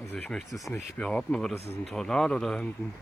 Also ich möchte es nicht behaupten, aber das ist ein Tornado da hinten.